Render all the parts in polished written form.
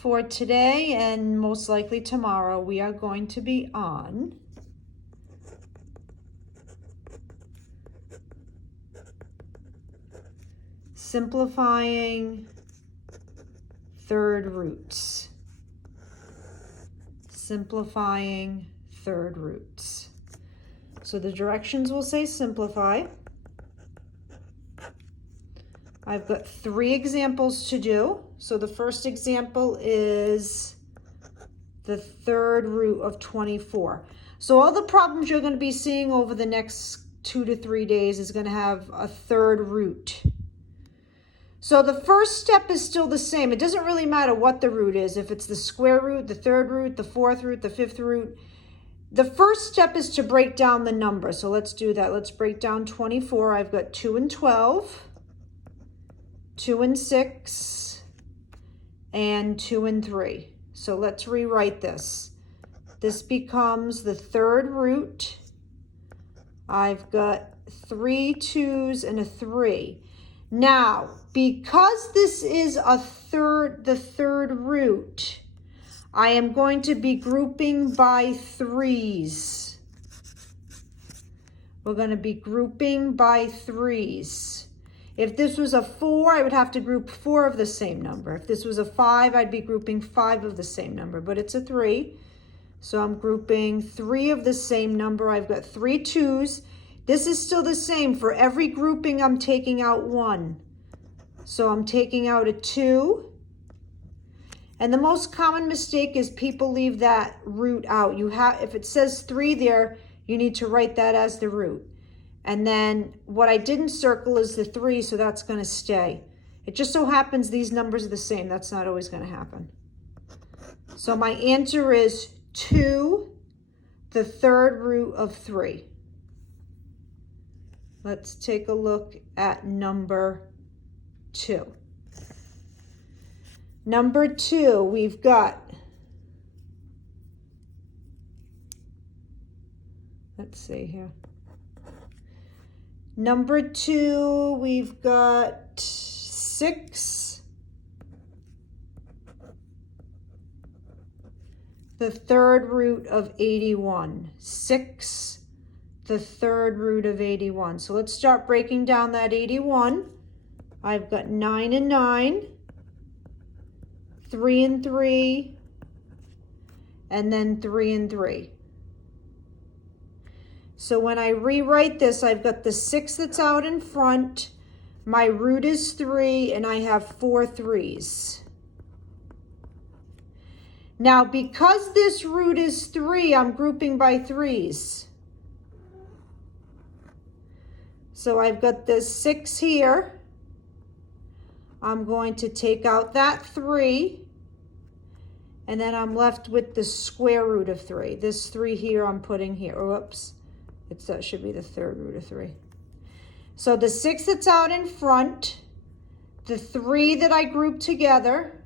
For today and most likely tomorrow, we are going to be on simplifying third roots. Simplifying third roots. So the directions will say simplify. I've got 3 examples to do. So the first example is the third root of 24. So all the problems you're going to be seeing over the next 2 to 3 days is going to have a third root. So the first step is still the same. It doesn't really matter what the root is. If it's the square root, the third root, the fourth root, the fifth root. The first step is to break down the number. So let's do that. Let's break down 24. I've got 2 and 12. 2 and 6, and 2 and 3. So let's rewrite this. This becomes the third root. I've got 3 2s and a 3. Now, because this is the third root, I am going to be grouping by 3s. We're going to be grouping by 3s. If this was a 4, I would have to group 4 of the same number. If this was a 5, I'd be grouping 5 of the same number, but it's a 3. So I'm grouping 3 of the same number. I've got 3 2s. This is still the same. For every grouping, I'm taking out 1. So I'm taking out a 2. And the most common mistake is people leave that root out. If it says 3 there, you need to write that as the root. And then what I didn't circle is the 3, so that's going to stay. It just so happens these numbers are the same. That's not always going to happen. So my answer is 2, the third root of 3. Let's take a look at number 2. Number 2, we've got, let's see here. Number 2, we've got 6, the third root of 81. 6, the third root of 81. So let's start breaking down that 81. I've got 9 and 9, 3 and 3, and then 3 and 3. So when I rewrite this, I've got the 6 that's out in front, my root is 3, and I have 4 3s. Now, because this root is 3, I'm grouping by 3s. So I've got this 6 here. I'm going to take out that 3, and then I'm left with the square root of 3. This 3 here I'm putting here. Oops. That should be the third root of 3. So the 6 that's out in front, the 3 that I grouped together,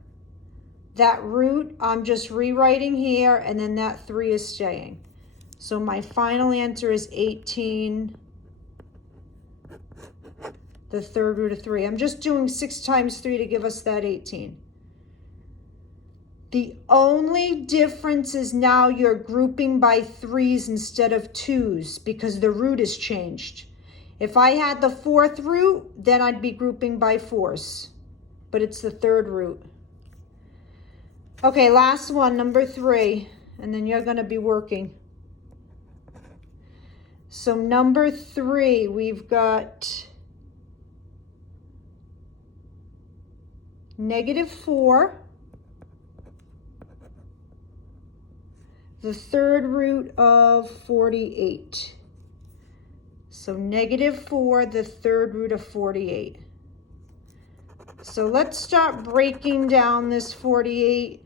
that root I'm just rewriting here, and then that 3 is staying. So my final answer is 18, the third root of 3. I'm just doing 6 times 3 to give us that 18. The only difference is now you're grouping by 3s instead of 2s because the root is changed. If I had the fourth root, then I'd be grouping by 4s, but it's the third root. Okay, last one, number 3, and then you're going to be working. So number 3, we've got -4. The third root of 48. So -4, the third root of 48. So let's start breaking down this 48.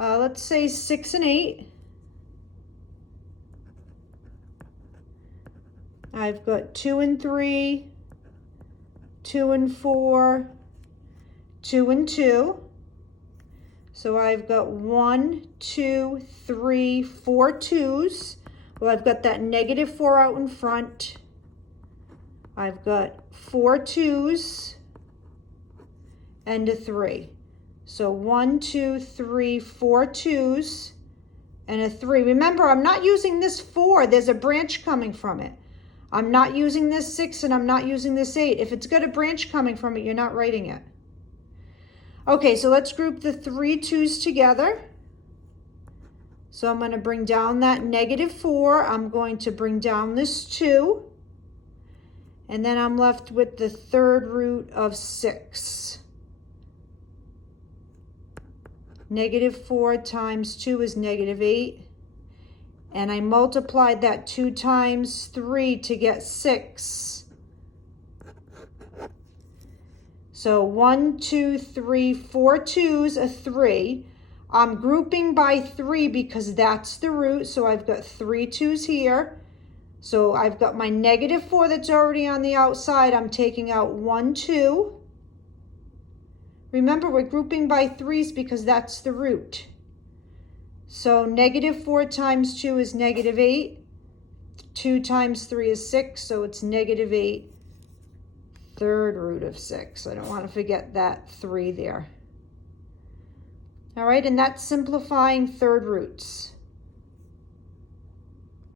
Let's say 6 and 8. I've got 2 and 3, 2 and 4, 2 and 2. So I've got 1, 2, 3, 4 2s. Well, I've got that -4 out in front. I've got 4 2s and a 3. So 1, 2, 3, 4 2s and a 3. Remember, I'm not using this 4. There's a branch coming from it. I'm not using this 6 and I'm not using this 8. If it's got a branch coming from it, you're not writing it. Okay, so let's group the 3 2s together. So I'm going to bring down that -4. I'm going to bring down this 2. And then I'm left with the third root of 6. -4 times 2 is -8. And I multiplied that 2 times 3 to get 6. So 1, 2, 3, 4 2s, a 3. I'm grouping by 3 because that's the root. So I've got 3 2s here. So I've got my -4 that's already on the outside. I'm taking out 1, 2. Remember, we're grouping by 3s because that's the root. So -4 times 2 is -8. 2 times 3 is 6, so it's -8 third root of 6. I don't want to forget that 3 there. All right, and that's simplifying third roots.